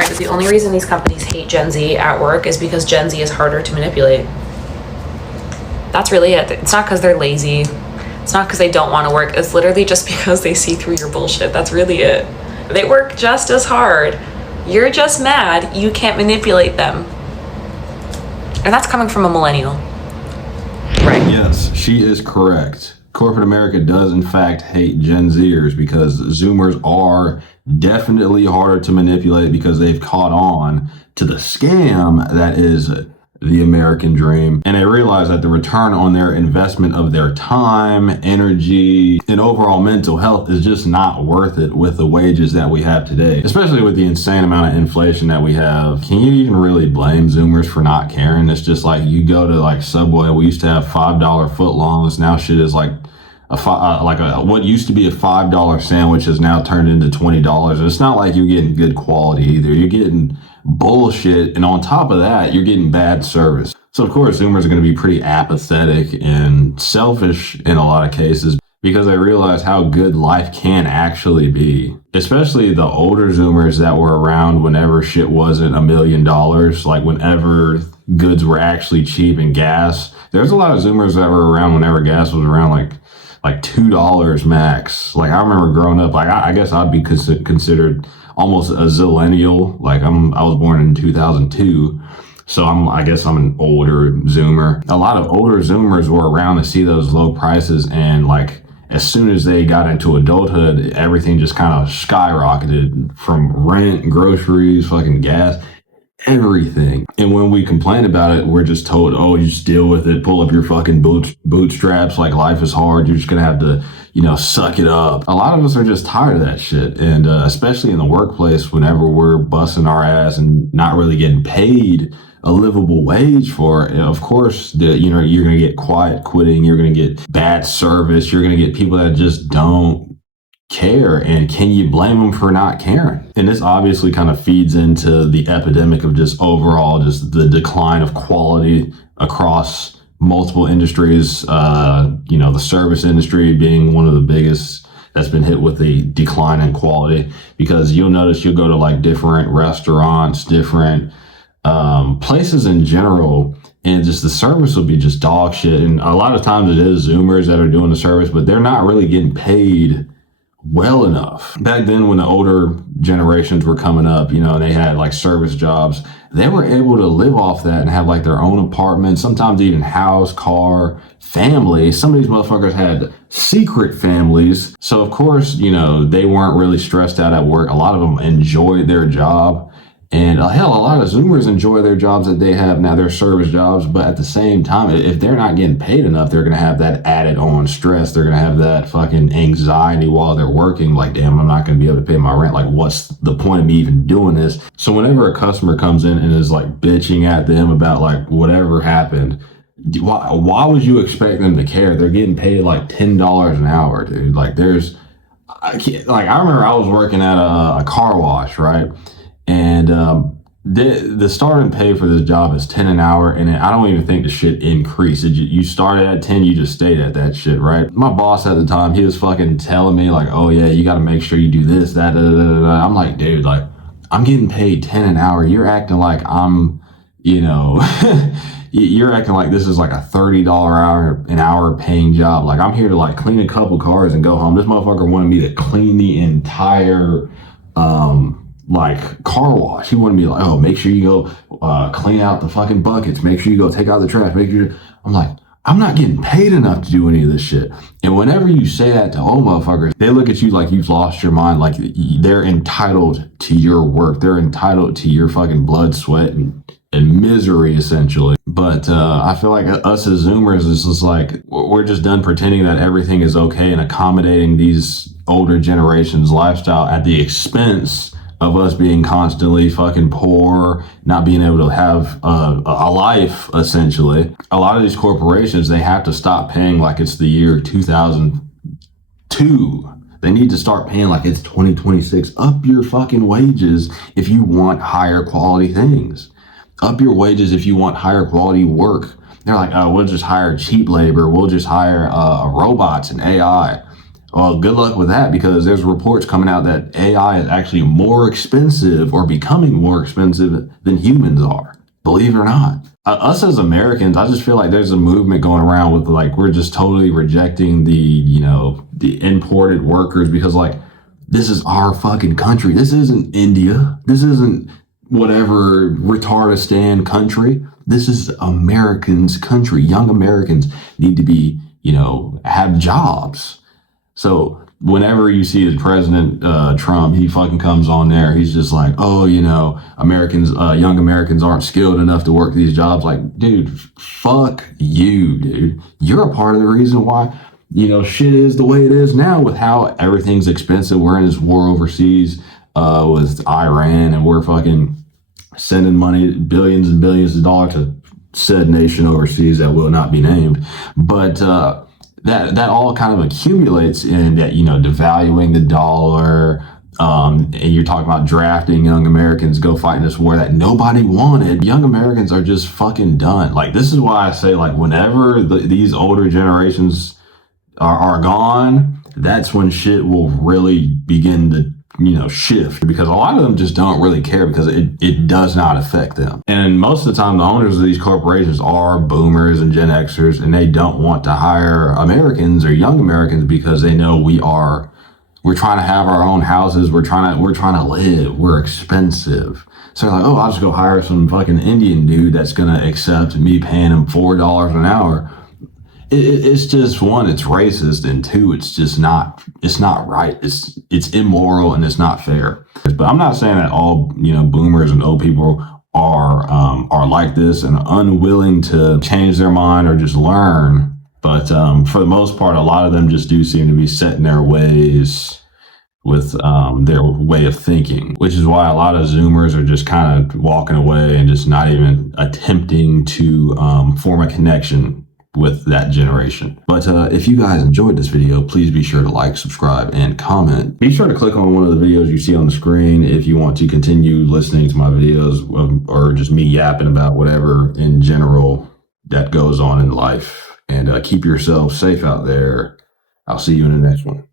smart is the only reason these companies hate Gen Z at work is because Gen Z is harder to manipulate. That's really it. It's not because they're lazy. It's not because they don't want to work. It's literally just because they see through your bullshit. That's really it. They work just as hard. You're just mad you can't manipulate them. And that's coming from a millennial. Right. Yes, she is correct. Corporate America does in fact hate Gen Zers because Zoomers are definitely harder to manipulate because they've caught on to the scam that is the American dream. And they realize that the return on their investment of their time, energy, and overall mental health is just not worth it with the wages that we have today, especially with the insane amount of inflation that we have. Can you even really blame Zoomers for not caring? It's just like you go to like Subway, we used to have $5 footlongs. Now shit is like what used to be a $5 sandwich has now turned into $20. And it's not like you're getting good quality either. You're getting bullshit, and on top of that, you're getting bad service. So of course, Zoomers are going to be pretty apathetic and selfish in a lot of cases because they realize how good life can actually be. Especially the older Zoomers that were around whenever shit wasn't $1 million, like whenever goods were actually cheap and gas. There's a lot of Zoomers that were around whenever gas was around like $2 max. Like I remember growing up, like I guess I'd be considered almost a zillennial. Like I was born in 2002. So I guess I'm an older Zoomer. A lot of older Zoomers were around to see those low prices, and like as soon as they got into adulthood, everything just kind of skyrocketed from rent, groceries, fucking gas, everything. And when we complain about it, we're just told, oh, you just deal with it, pull up your fucking bootstraps, like life is hard, you're just gonna have to, suck it up. A lot of us are just tired of that shit. And especially in the workplace, whenever we're busting our ass and not really getting paid a livable wage for it, of course, you're gonna get quiet quitting, you're gonna get bad service, you're gonna get people that just don't care. And can you blame them for not caring? And this obviously kind of feeds into the epidemic of just overall just the decline of quality across multiple industries. The service industry being one of the biggest that's been hit with a decline in quality, because you'll notice you'll go to like different restaurants, different places in general, and just the service will be just dog shit. And a lot of times it is Zoomers that are doing the service, but they're not really getting paid well enough. Back then when the older generations were coming up, and they had like service jobs, they were able to live off that and have like their own apartment, sometimes even house, car, family. Some of these motherfuckers had secret families. So of course, they weren't really stressed out at work. A lot of them enjoyed their job. And hell, a lot of Zoomers enjoy their jobs that they have now, their service jobs. But at the same time, if they're not getting paid enough, they're going to have that added on stress. They're going to have that fucking anxiety while they're working. Like, damn, I'm not going to be able to pay my rent. Like, what's the point of me even doing this? So whenever a customer comes in and is like bitching at them about like whatever happened, why would you expect them to care? They're getting paid like $10 an hour, dude. Like I remember I was working at a car wash, right? And the starting pay for this job is 10 an hour, and I don't even think the shit increased. You started at 10, you just stayed at that shit, right? My boss at the time, he was fucking telling me like, oh yeah, you got to make sure you do this, that, da, da, da, da. I'm like, dude, like I'm getting paid 10 an hour. You're acting like I'm, you're acting like this is like a $30 an hour paying job. Like I'm here to like clean a couple cars and go home. This motherfucker wanted me to clean the entire like car wash. He wanted me like, oh, make sure you go clean out the fucking buckets, make sure you go take out the trash, I'm like, I'm not getting paid enough to do any of this shit. And whenever you say that to old motherfuckers, they look at you like you've lost your mind, like they're entitled to your work, they're entitled to your fucking blood, sweat, and misery, essentially. But I feel like us as Zoomers is just like, we're just done pretending that everything is okay and accommodating these older generations' lifestyle at the expense of us being constantly fucking poor, not being able to have a life, essentially. A lot of these corporations, they have to stop paying like it's the year 2002. They need to start paying like it's 2026. Up your fucking wages if you want higher quality things. Up your wages if you want higher quality work. They're like, oh, we'll just hire cheap labor. We'll just hire robots and AI. Well, good luck with that, because there's reports coming out that AI is actually more expensive or becoming more expensive than humans are. Believe it or not. Us as Americans, I just feel like there's a movement going around with like, we're just totally rejecting the imported workers, because like, this is our fucking country. This isn't India. This isn't whatever retardistan country. This is Americans' country. Young Americans need to be, have jobs. So whenever you see the president, Trump, he fucking comes on there. He's just like, oh, Americans, young Americans aren't skilled enough to work these jobs. Like, dude, fuck you, dude. You're a part of the reason why, shit is the way it is now, with how everything's expensive. We're in this war overseas with Iran, and we're fucking sending money, billions and billions of dollars to said nation overseas that will not be named. But that all kind of accumulates in that, devaluing the dollar. And you're talking about drafting young Americans go fight in this war that nobody wanted. Young Americans are just fucking done. Like, this is why I say, like, whenever these older generations are gone, that's when shit will really begin to shift, because a lot of them just don't really care, because it does not affect them. And most of the time, the owners of these corporations are boomers and Gen Xers, and they don't want to hire Americans or young Americans, because they know we're trying to have our own houses. We're trying to live. We're expensive. So they're like, oh, I'll just go hire some fucking Indian dude that's going to accept me paying him $4 an hour. It's just, one, it's racist, and two, it's not right. It's immoral, and it's not fair. But I'm not saying that all, boomers and old people are like this and unwilling to change their mind or just learn. But for the most part, a lot of them just do seem to be set in their ways with their way of thinking, which is why a lot of Zoomers are just kind of walking away and just not even attempting to form a connection with that generation. But if you guys enjoyed this video, please be sure to like, subscribe, and comment. Be sure to click on one of the videos you see on the screen if you want to continue listening to my videos, or just me yapping about whatever in general that goes on in life. And keep yourself safe out there. I'll see you in the next one.